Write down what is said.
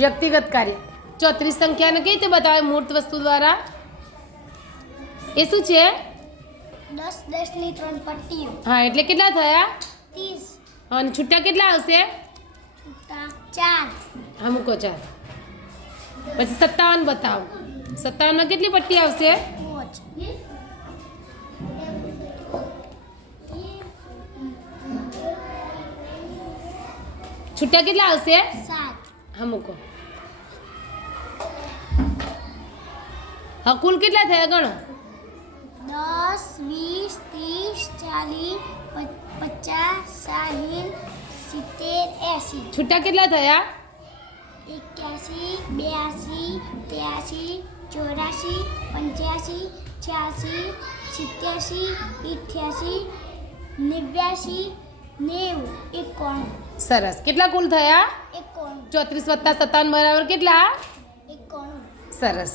વ્યક્તિગત કાર્ય 34 સંખ્યાને કઈ રીતે બતાવે મૂર્ત વસ્તુ દ્વારા? એ શું છે? 10 ની 3 પટ્ટીઓ. હા, એટલે કેટલા થયા? 30. અને છૂટા કેટલા આવશે? છૂટા 4. હા, મૂકો 4. પછી 57 બતાવો. 57 માં કેટલી પટ્ટી આવશે? 5. છૂટા કેટલા આવશે? 7. હા, મૂકો. હા, કુલ કેટલા થયા ગણો? 10, 20, 30, 40, 50, 60, 70, 80. છૂટા કેટલા થયા? 81, 82, 83, 84, 85, 86, 87, 88, 90, 91. સરસ. કેટલા કુલ થયા? 91. 34 + 57 બરાબર કેટલા? 91. સરસ.